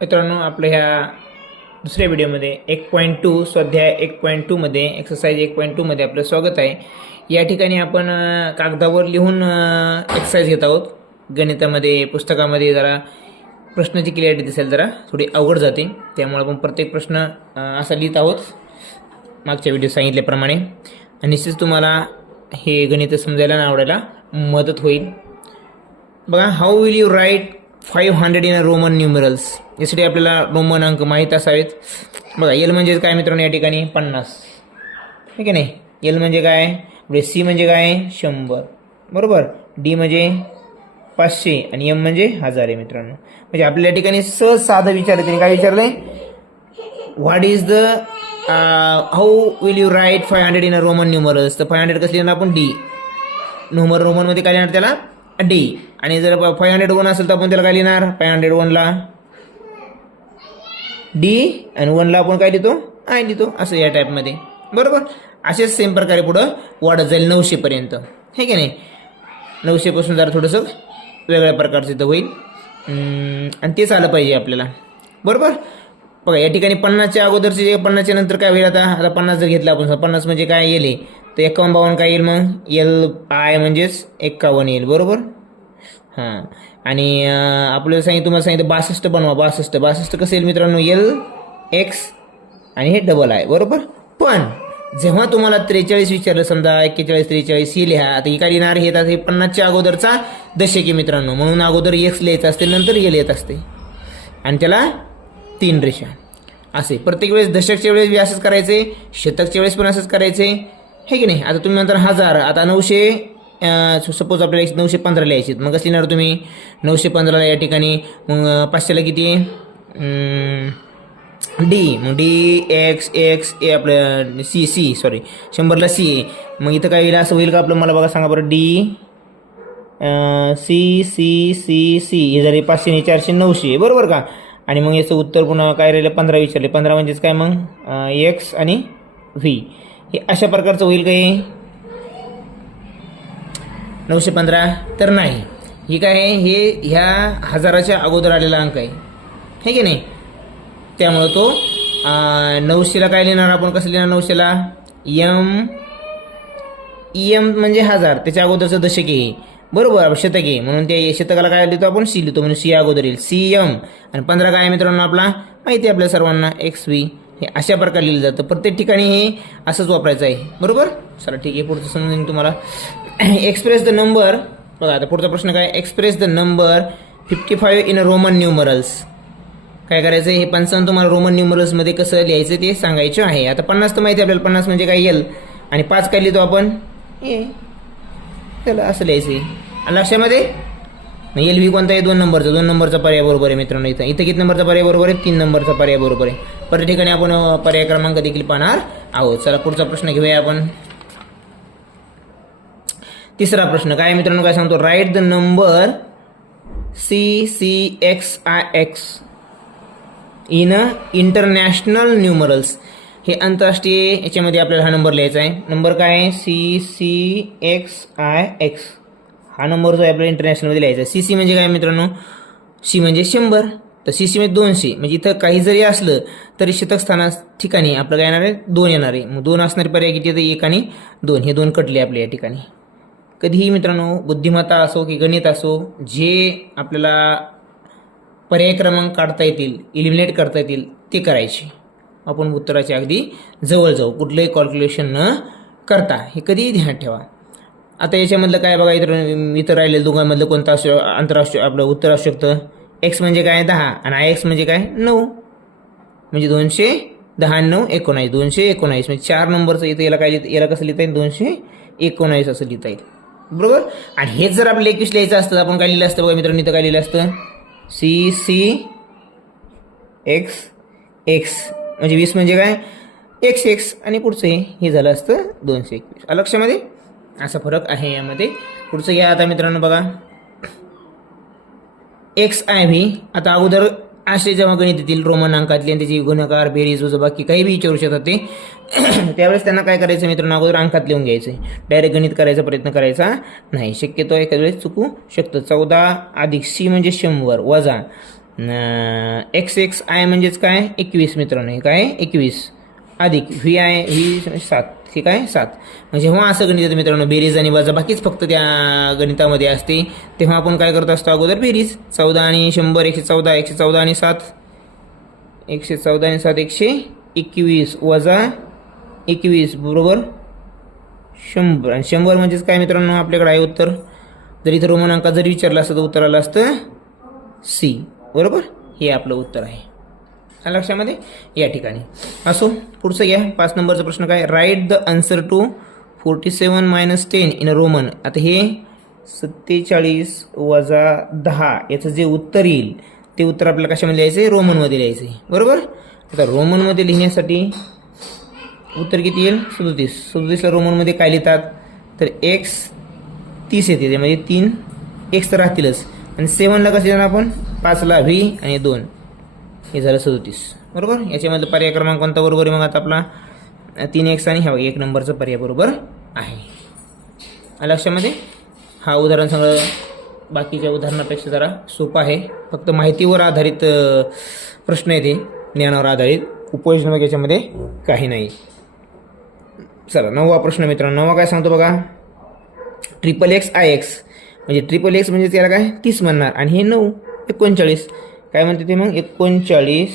मित्रांनो, आपल्या ह्या दुसऱ्या व्हिडिओमध्ये 1.2 स्वाध्याय 1.2 मध्ये एक्सरसाइज 1.2 मध्ये आपलं स्वागत आहे. या ठिकाणी आपण कागदावर लिहून एक्सरसाइज घेत आहोत. गणितामध्ये पुस्तकामध्ये जरा प्रश्नाची क्लिअरिटी दिसेल जरा थोडी अवघड जाते, त्यामुळे आपण प्रत्येक प्रश्न असा लिहित आहोत मागच्या व्हिडिओ सांगितल्याप्रमाणे. आणि निश्चित तुम्हाला हे गणित समजायला आणि आवडायला मदत होईल. बघा, how will you write 500 in Roman numerals. यासाठी आपल्याला रोमन अंक माहीत असावेत. बघा, एल म्हणजे काय मित्रांनो, या ठिकाणी 50, ठीक आहे नाही. एल म्हणजे काय, सी म्हणजे काय 100, बरोबर. डी म्हणजे 500 आणि एम म्हणजे 1000 आहे मित्रांनो. म्हणजे आपल्या या ठिकाणी सहज साधं विचारलं, त्यांनी काय विचारलंय, what is the how will you write 500 in Roman numerals. तर 500 कसं लिहिणार आपण, डी. रोमनमध्ये काय लिहिणार त्याला, डी. आणि जर 501 असेल तर आपण त्याला काय लिहिणार, 501ला डी आणि 1ला आपण काय लिहितो, आय लिहितो, असं या टाईपमध्ये, बरोबर. असेच सेम प्रकारे पुढं वाढत जाईल 900 पर्यंत, हे की नाही. 900 पासून जरा थोडंसं वेगळ्या प्रकारचं इथं होईल आणि तेच आलं पाहिजे आपल्याला, बरोबर. बघा, या ठिकाणी 50च्या अगोदरचे जे 50च्या नंतर काय होईल, आता 50 जर घेतलं आपण, 50 म्हणजे काय येईल, तर 51 काय येईल, मग एल आय म्हणजेच 51 येईल, बरोबर. हां, आणि आपल्याला तुम्हाला सांगितलं 62 बनवा. 62 कसं येईल मित्रांनो, एल एक्स आणि हे डबल आय, बरोबर. पण जेव्हा तुम्हाला 43 विचारलं, समजा 41 43 ही लिहा. आता ही काय लिहिणार, हे हे 50च्या अगोदरचा दशक आहे मित्रांनो, म्हणून अगोदर एक्स लिहायचं असते, नंतर एल येत असते आणि त्याला 3 रेषा असे. प्रत्येक वेळेस दशकच्या वेळेस बी असंच करायचे, शतकच्या वेळेस पण असंच करायचे, हे की नाही. आता तुम्ही नंतर 1000, आता 900, सपोज आपल्याला 915 लिहायचे, मग कसं लिहिणार तुम्ही, 915ला या ठिकाणी मग 500ला किती आहे, डी. मग डी एक्स एक्स ए आपलं सी सॉरी 100ला सी आहे. मग इथं काय येईल, असं होईल का आपलं, मला बघा सांगा बरं. D C C C C हे झाले 500 आणि 400 900, बरोबर का. आणि मग याचं उत्तर पुन्हा काय राहिलं, 15 विचारले. 15 म्हणजेच काय मग, एक्स आणि व्ही. हे अशा प्रकारचं होईल का हे 915, तर नाही. ही काय आहे, हे ह्या 1000च्या अगोदर आलेला अंक आहे, हे की नाही. त्यामुळं तो 900ला काय लिहिणार आपण, कसं लिहिणार 900ला, एम म्हणजे 1000, त्याच्या अगोदरचं दशक आहे, बरोबर, शतक आहे, म्हणून त्या शतकाला काय लिहितो आपण, सी लिहितो, म्हणून सी अगोदर येईल, सी एम. आणि 15 काय आहे मित्रांनो, आपला माहिती आहे आपल्या सर्वांना, एक्स व्ही. हे अशा प्रकारे लिहिलं जातं. प्रत्येक ठिकाणी हे असंच वापरायचं आहे, बरोबर. चला ठीक आहे, पुढचं समजून तुम्हाला. Express the number. बघा, आता पुढचा प्रश्न काय, express the number 55 in Roman numerals. काय करायचं, हे 55 तुम्हाला रोमन न्यूमरल्समध्ये कसं लिहायचं ते सांगायचं आहे. आता 50 तर माहिती आहे आपल्याला, 50 म्हणजे काय एल, आणि 5 काय लिहितो आपण, ए. त्याला असं लिहायचं आहे लक्षामध्ये. एल व्ही कोणता आहे, 2 नंबरचा पर्याय बरोबर आहे मित्रांनो. इथं किती नंबरचा पर्याय बरोबर आहे, 3 नंबरचा पर्याय बरोबर आहे. परत ठिकाणी आपण पर्याय क्रमांक देखील पाहणार आहोत. चला पुढचा प्रश्न घेऊया आपण. तिसरा प्रश्न काय मित्रांनो, काय सांगतो, write the number C C X I X in international numerals. हे आंतरराष्ट्रीय याच्यामध्ये आपल्याला हा नंबर लिहायचा आहे. नंबर काय आहे, C C X I X. हा नंबर जो आहे आपल्याला इंटरनॅशनलमध्ये लिहायचा आहे. सी सी म्हणजे काय मित्रांनो, सी म्हणजे 100, तर सी सी म्हणजे 200. म्हणजे इथं काही जरी असलं तरी शतक स्थाना ठिकाणी आपलं काय येणार आहे, 2 येणार आहे. मग 2 असणारे पर्याय किती येतं, 1 आणि 2. हे 2 कटले आपल्या या ठिकाणी. कधीही मित्रांनो, बुद्धिमत्ता असो की गणित असो, जे आपल्याला पर्याय क्रमांक काढता येतील, इलिमिनेट करता येतील, ते करायचे. आपण उत्तराच्या अगदी जवळ जाऊ, कुठलंही कॅल्क्युलेशन न करता. हे कधीही ध्यानात ठेवा. आता याच्यामधलं काय बघा, इतर राहिलेलं दोघांमधलं कोणतं असू, आंतरराष्ट्रीय आपलं उत्तर असू शकतं. एक्स म्हणजे काय 10 आणि आय एक्स म्हणजे काय 9, म्हणजे 210 9 19, 219. म्हणजे 4 नंबरचं इथं याला काय, याला कसं लिहिता येईल, 219 असं लिहिता येईल, बरोबर. आणि हेच जर आपल्याला 21 लिहायचं असतं, आपण काय लिहिलं असतं बघा मित्रांनो, इथं काय लिहिलं असतं, सी सी एक्स एक्स म्हणजे 20 म्हणजे काय एक्स एक्स, आणि पुढचं हे झालं असतं 221. लक्षामध्ये असा फरक आहे यामध्ये. पुढचं घ्या आता मित्रांनो, बघा एक्स आय व्ही. आता अगोदर असे जेव्हा गणित येतील रोमन अंकातले, त्याची गुणाकार बेरीज वजाबाकी काही बी विचारू शकतात ते त्यावेळेस त्यांना काय करायचं मित्रांनो, अगोदर अंकात लिहून घ्यायचं. डायरेक्ट गणित करायचा प्रयत्न करायचा नाही, शक्यतो एखाद्या वेळेस चुकू शकतं. 14 अधिक सी म्हणजे 100 वजा एक्स एक्स आय म्हणजेच काय 21 मित्रांनो, हे काय 21 अधिक व्ही आय व्ही 7, हे काय 7. म्हणजे जेव्हा असं गणित येतं मित्रांनो बेरीज आणि वजाबाकीच फक्त त्या गणितामध्ये असते, तेव्हा आपण काय करत असतो अगोदर बेरीज. 14 आणि 100 114, 114 आणि 7 114 आणि 7 121 वजा 21 बरोबर 100. आणि 100 म्हणजेच काय मित्रांनो आपल्याकडे आहे उत्तर. जर इथं रोमन अंकात जरी विचारलं असतं तर उत्तर आलं असतं सी. बरोबर, हे आपलं उत्तर आहे. लक्षामध्ये या ठिकाणी. असो, पुढचं घ्या. 5 नंबरचा प्रश्न काय, write the answer to 47 - 10 in Roman. आता हे 47 वजा 10 याचं जे उत्तर येईल ते उत्तर आपल्याला कशामध्ये लिहायचं आहे, रोमनमध्ये लिहायचं आहे. बरोबर. आता रोमनमध्ये लिहिण्यासाठी उत्तर किती येईल, 37. 37ला रोमनमध्ये काय लिहितात तर एक्स 30 येते, त्यामध्ये 3 एक्स तर राहतीलच. आणि 7ला कसं लिहिणार आपण, 5ला व्ही आणि 2, हे झालं 37. बरोबर. याच्यामधलं पर्याय क्रमांक कोणता बरोबर आहे मग आता आपला 3x आणि हा 1 नंबरचा पर्याय बरोबर आहे. लक्षामध्ये हा उदाहरण सगळं बाकीच्या उदाहरणापेक्षा जरा सोपं आहे. फक्त माहितीवर आधारित प्रश्न येते, ज्ञानावर आधारित. उपयोजनात्मक याच्यामध्ये काही नाही. चला 9वा प्रश्न मित्रांनो. 9वा काय सांगतो बघा, XXX IX म्हणजे XXX म्हणजे त्याला काय 30 म्हणणार आणि हे 9 39 काय म्हणते ते मग 39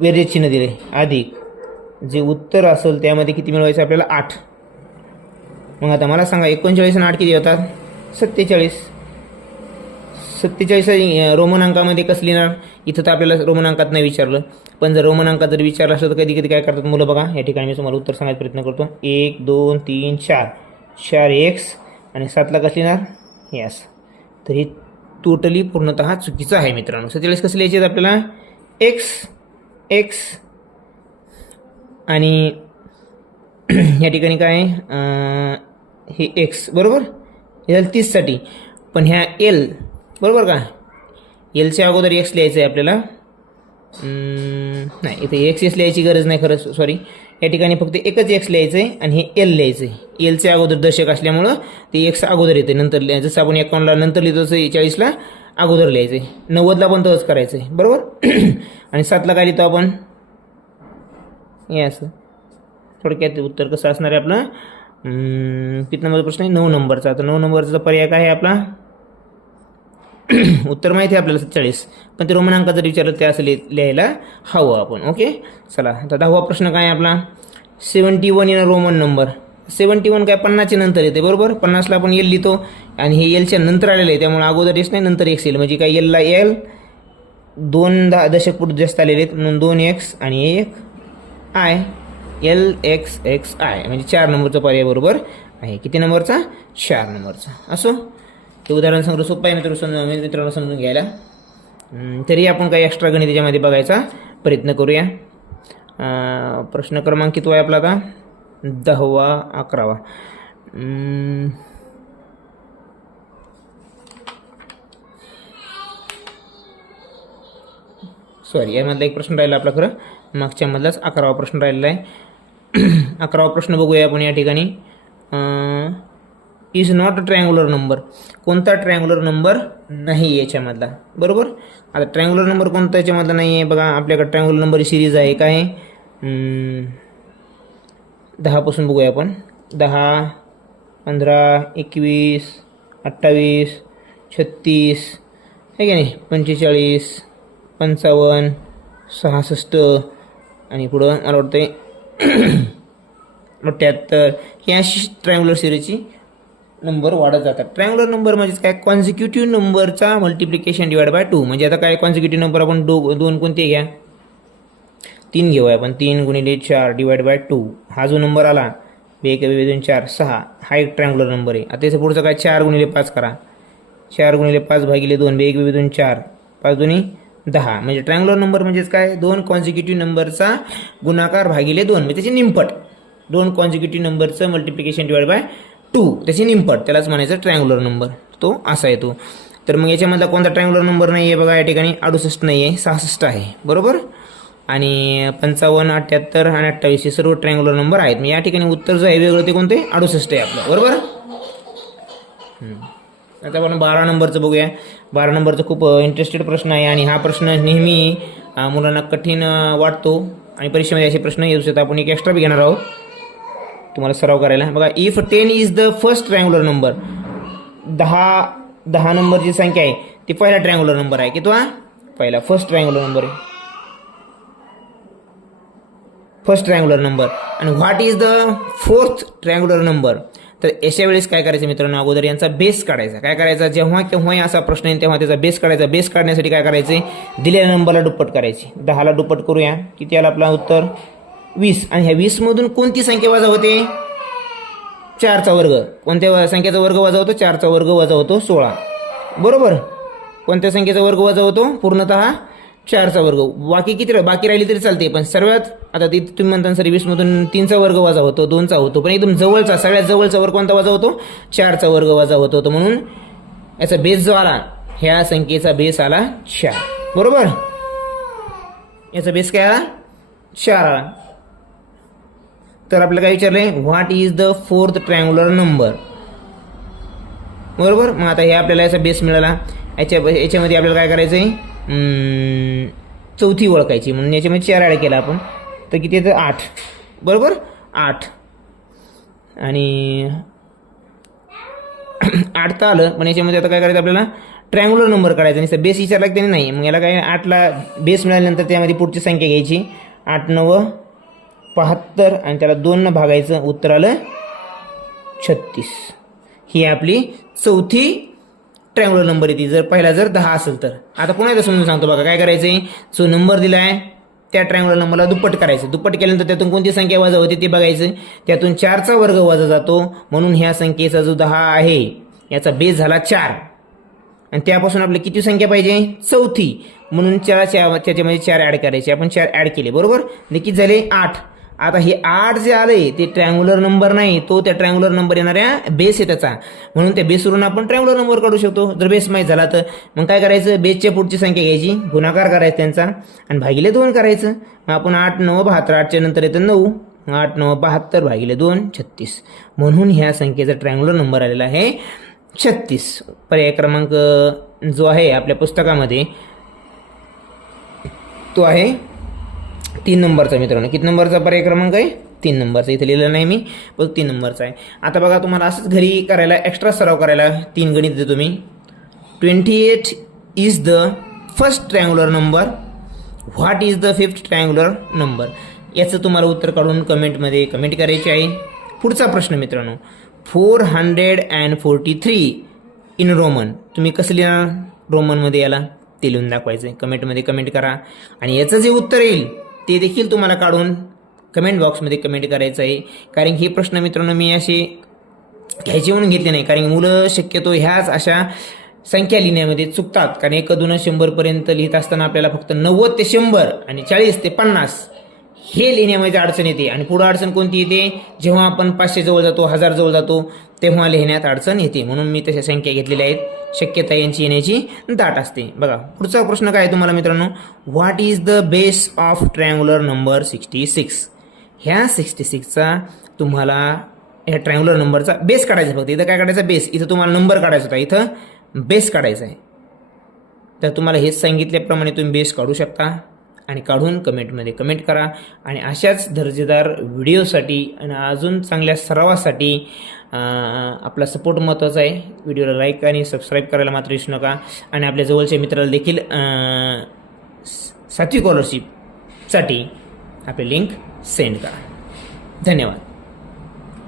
बेरीज चिन्ह दिले अधिक जे उत्तर असेल त्यामध्ये किती मिळवायचं आपल्याला 8. मग आता मला सांगा 39 आणि 8 किती होतात 47. 47 रोमन अंकामध्ये कसं लिहिणार, इथं तर आपल्याला रोमन अंकात नाही विचारलं, पण जर रोमन अंकात जर विचारलं असलं तर कधी कधी काय करतात मुलं बघा. या ठिकाणी मी तुम्हाला उत्तर सांगायचा प्रयत्न करतो. 1 2 3 4 4 एक्स आणि 7ला कसं लिहिणार हे असं. तर हे टोटली पूर्णतः चुकीचं आहे मित्रांनो. 47 कसं लिहायचे आपल्याला एक्स एक्स आणि या ठिकाणी काय हे एक्स बरोबर, हे झालं 30साठी. पण ह्या एल बरोबर का, एलच्या अगोदर एक्स लिहायचं आहे आपल्याला. नाही, इथे एक्स एस लिहायची गरज नाही खरं, सॉरी. या ठिकाणी फक्त एकच एक्स लिहायचं आहे आणि हे एल लिहायचं आहे. एलच्या अगोदर दशक असल्यामुळं ते एक्स अगोदर येते, नंतर लिहायचं. जसं आपण 51ला नंतर लिहितो तसं 40ला अगोदर लिहायचं आहे. 90ला पण तसंच करायचं आहे बरोबर. आणि 7ला काय लिहितो आपण हे असं. थोडक्यात उत्तर कसं असणार आहे आपलं. किती नंबरचा प्रश्न आहे 9 नंबरचा. तर 9 नंबरचा पर्याय काय आहे आपला, उत्तर माहिती आहे आपल्याला 47, पण ते रोमन अंकात जर विचारलं ते असं लिहायला हवं आपण. ओके. चला आता 10वा प्रश्न काय आपला, 71 इन रोमन नंबर. 71 काय 50च्या नंतर येते बरोबर. 50ला आपण एल लिहितो आणि हे एलच्या नंतर आलेलं आहे, त्यामुळे अगोदर एस नाही नंतर एक्स येईल. म्हणजे काय एलला एल 2 दशक पुढे जास्त आलेले आहेत म्हणून 2 एक्स आणि 1 I, L x X I म्हणजे 4 नंबरचा पर्याय बरोबर आहे. किती नंबरचा, 4 नंबरचा. असो, हे उदाहरण सांगतो सोपं आहे मित्रांनो समजून घ्यायला. तरी आपण काही एक्स्ट्रा गणित त्याच्यामध्ये बघायचा प्रयत्न करूया. प्रश्न क्रमांक किती आहे आपला आता 10वा 11वा. सॉरी, यामधला एक प्रश्न राहिला आपला, खरं मागच्यामधलाच 11वा प्रश्न राहिलेला आहे. 11वा प्रश्न बघूया आपण या ठिकाणी. Is not a triangular number. कोणता ट्रायंग्युलर नंबर नाही याच्यामधला बरोबर. आता ट्रायंग्युलर नंबर कोणता याच्यामधला नाही आहे बघा. आपल्याकडे ट्रायंग्युलर नंबर सिरीज आहे काय 10 पासून बघूया आपण. 10 15 21 28 36 आहे की नाही, 45 55 66 आणि पुढं मला वाटतं 78. ही अशी ट्रायंग्युलर सिरीजची नंबर वाढत जातात. ट्रायंग्युलर नंबर म्हणजेच काय कॉन्सिक्युटिव्ह नंबरचा मल्टिप्लिकेशन डिवाइड बाय 2. म्हणजे आता काय कॉन्सिक्युटिव्ह नंबर आपण 2 कोणते घ्या 3 घेऊया आपण. 3 गुणिले 4 डिवाइड बाय 2 हा जो नंबर आला 1 2 4 6 हा एक ट्रायंग्युलर नंबर आहे. आता याचं पुढचं काय 4 गुणिले 5 करा. 4 गुणिले 5 भागिले 2 1 2 4 5 2 10 म्हणजे ट्रायंग्युलर नंबर म्हणजेच काय 2 कॉन्सिक्युटिव्ह नंबरचा गुणाकार भागिले 2 म्हणजे त्याची निमपट. 2 कॉन्सिक्युटिव्ह नंबरचं मल्टिप्लिकेशन डिवाइड बाय 2 त्याची निमपट, त्यालाच म्हणायचं ट्रायंग्युलर नंबर. तो असा येतो. तर मग याच्यामधला कोणता ट्रायंग्युलर नंबर नाही आहे बघा. या ठिकाणी 68 नाही आहे, 66 आहे बरोबर. आणि 55 78 आणि 28 हे सर्व ट्रायंग्युलर नंबर आहेत. या ठिकाणी उत्तर जो आहे वेगळं ते कोणते 68 आहे आपलं बरोबर. आता आपण 12 नंबरचं बघूया. 12 नंबरचं खूप इंटरेस्टेड प्रश्न आहे आणि हा प्रश्न नेहमी मुलांना कठीण वाटतो आणि परीक्षेमध्ये असे प्रश्न येऊ शकतात. आपण एक एक्स्ट्रा बी घेणार आहोत तुम्हाला सराव करायला. बघा, if 10 is the first triangular number, 10 नंबरची संख्या आहे ती पहिला ट्रायंग्युलर नंबर आहे. किती? पहिला, फर्स्ट ट्रायंग्युलर नंबर आहे, फर्स्ट ट्रायंग्युलर नंबर. आणि what is the fourth triangular number? तर अशा वेळेस काय करायचं मित्रांनो, अगोदर यांचा बेस काढायचा. काय करायचा, जेव्हा केव्हाही असा प्रश्न येईल तेव्हा त्याचा बेस काढायचा. बेस काढण्यासाठी काय करायचे, दिलेल्या नंबरला दुप्पट करायची. 10ला दुप्पट करूया, किती आला आपला उत्तर? 20. आणि ह्या 20 मधून कोणती संख्या वजा होते? 4चा वर्ग. कोणत्या संख्येचा वर्ग वजा होतो? 4चा वर्ग वजा होतो 16. बरोबर. कोणत्या संख्येचा वर्ग वजा होतो? पूर्णतः 4चा वर्ग. बाकी किती बाकी राहिली तरी चालते, पण सर्वात आता ती तुम्ही म्हणता सर 20 मधून 3चा वर्ग वजा होतो, 2चा होतो, पण एकदम जवळचा सगळ्यात जवळचा वर्ग कोणता वजा होतो? 4चा वर्ग वजा होतो. म्हणून याचा बेस जो आला, ह्या संख्येचा बेस आला 4. बरोबर. याचा बेस काय आला? 4 आला. तर आपल्याला काय विचारलंय, what is the fourth triangular number? बरोबर. मग आता हे आपल्याला याचा बेस मिळाला. याच्यामध्ये आपल्याला काय करायचंय, चौथी ओळखायची, म्हणून याच्यामध्ये 4 ॲड केला आपण, तर किती येतं? 8. बरोबर, 8. आणि 8 तर आलं, पण याच्यामध्ये आता काय करायचं आपल्याला, ट्रायंग्युलर नंबर काढायचा. आणि बेस विचारला की नाही, मग याला काय 8ला बेस मिळाल्यानंतर त्यामध्ये पुढची संख्या घ्यायची. 8 9 72 आणि त्याला 2 भागायचं, उत्तर आलं 36. ही आपली चौथी ट्रायंग्युलर नंबर येते, जर पहिला जर 10 असेल तर. आता पुन्हा एकदा समजून सांगतो बघा, काय करायचंय, जो नंबर दिलाय त्या ट्रायंग्युलर नंबरला दुप्पट करायचं. दुप्पट केल्यानंतर त्यातून कोणती संख्या वजा होते ते बघायचं. त्यातून 4चा वर्ग वजा जातो, म्हणून ह्या संख्येचा जो 10 आहे याचा बेस झाला 4. आणि त्यापासून आपल्याला किती संख्या पाहिजे? चौथी, म्हणून त्याच्यामध्ये 4 ॲड करायचे. आपण 4 ॲड केले. बरोबर. किती झाले? 8. आता हे 8 जे आले ते ट्रायंग्युलर नंबर नाही, तो त्या ट्रायंग्युलर नंबर येणाऱ्या बेस आहे त्याचा, म्हणून त्या बेसवरून आपण ट्रायंग्युलर नंबर काढू शकतो. जर बेस माहीत झाला तर मग काय करायचं, बेसच्या पुढची संख्या घ्यायची, गुणाकार करायचा त्यांचा आणि भागिले 2 करायचं. मग आपण 8 9 72, 8च्या नंतर येतं 9, 8 9 72 भागिले 2 36. म्हणून ह्या संख्येचा ट्रायंग्युलर नंबर आलेला आहे 36. पर्याय क्रमांक जो आहे आपल्या पुस्तकामध्ये तो आहे 3 नंबरचा मित्रांनो. किती नंबरचा पर्याय क्रमांक आहे? 3 नंबरचा. इथे लिहिलं नाही मी, पण 3 नंबरचा आहे. आता बघा, तुम्हाला असंच घरी करायला, एक्स्ट्रा सराव करायला 3 गणित देतो मी. 28 is the first triangular number, what is the fifth triangular number? याचं तुम्हाला उत्तर काढून कमेंटमध्ये कमेंट करायचे आहे. पुढचा प्रश्न मित्रांनो, 443 इन रोमन. तुम्ही कसं लिहिणार रोमनमध्ये याला? ते लिहून दाखवायचं आहे. कमेंटमध्ये कमेंट करा आणि याचं जे उत्तर येईल ते देखील तुम्हाला काढून कमेंट बॉक्समध्ये कमेंट करायचं आहे. कारण हे प्रश्न मित्रांनो मी असे घ्यायचे म्हणून घेतले नाही, कारण मुलं शक्यतो ह्याच अशा संख्या लिहिण्यामध्ये चुकतात. कारण 1 2 100पर्यंत लिहित असताना आपल्याला फक्त 90 ते 100 आणि 40 ते 50 हे लिहिण्यामध्ये अडचण येते. आणि पुढं अडचण कोणती येते, जेव्हा आपण 500 जवळ जातो, 1000 जवळ जातो, तेव्हा लिहिण्यात अडचण येते. म्हणून मी तशा संख्या घेतलेल्या आहेत. शक्यता यांची येण्याची दाट असते. बघा, पुढचा प्रश्न काय आहे तुम्हाला मित्रांनो, what is the base of triangular number 66? ह्या 66चा तुम्हाला ह्या ट्रायंग्युलर नंबरचा बेस काढायचा. फक्त इथं काय काढायचा? बेस. इथं तुम्हाला नंबर काढायचा होता, इथं बेस काढायचा आहे. तर तुम्हाला हेच सांगितल्याप्रमाणे तुम्ही बेस काढू शकता आणि काढून कमेंटमध्ये कमेंट करा. आणि अशाच दर्जेदार व्हिडिओसाठी आणि अजून चांगल्या सरावासाठी आपला सपोर्ट महत्त्वाचा आहे. व्हिडिओला लाईक आणि सबस्क्राईब करायला मात्र विसरू नका. आणि आपल्या जवळच्या मित्राला देखील 7वी स्कॉलरशिपसाठी आपली लिंक सेंड करा. धन्यवाद.